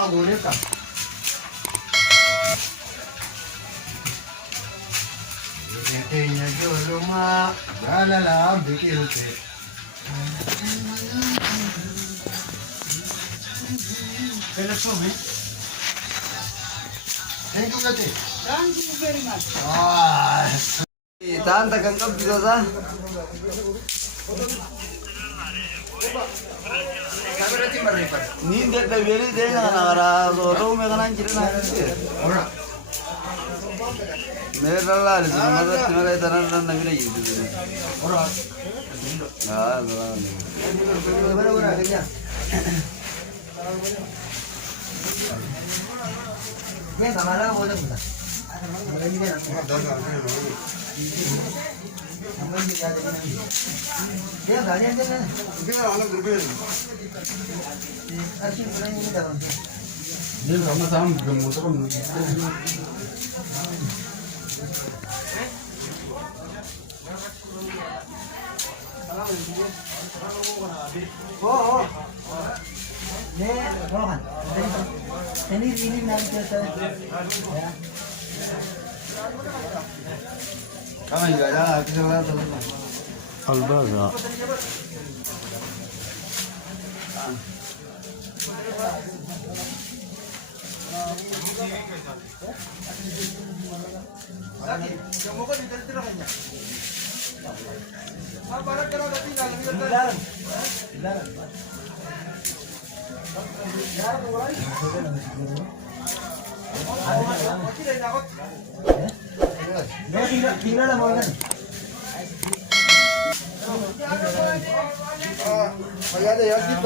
nakakagulit ka. Niya juluma, galala, bikilte. Kailan po, eh? Thank you, Kati. Thank you very much. Tahan tagang kap dito sa. Ni dia tak beri dia nak nak orang mereka nak cerita nak. Mereka lah, semua tu mereka itu nak nak beri itu. Ah, Dia kamera mau dah buka. Dia gaji aja kan? Asyik bulan ini dah. Dia sama-sama bermutu kan. Oh. Ni, Rohan. Ini nanti kita. Ya. Kamu juga jangan kita lihat tu. Albaza. Tinggal lah mau kan? Kaya ada ya.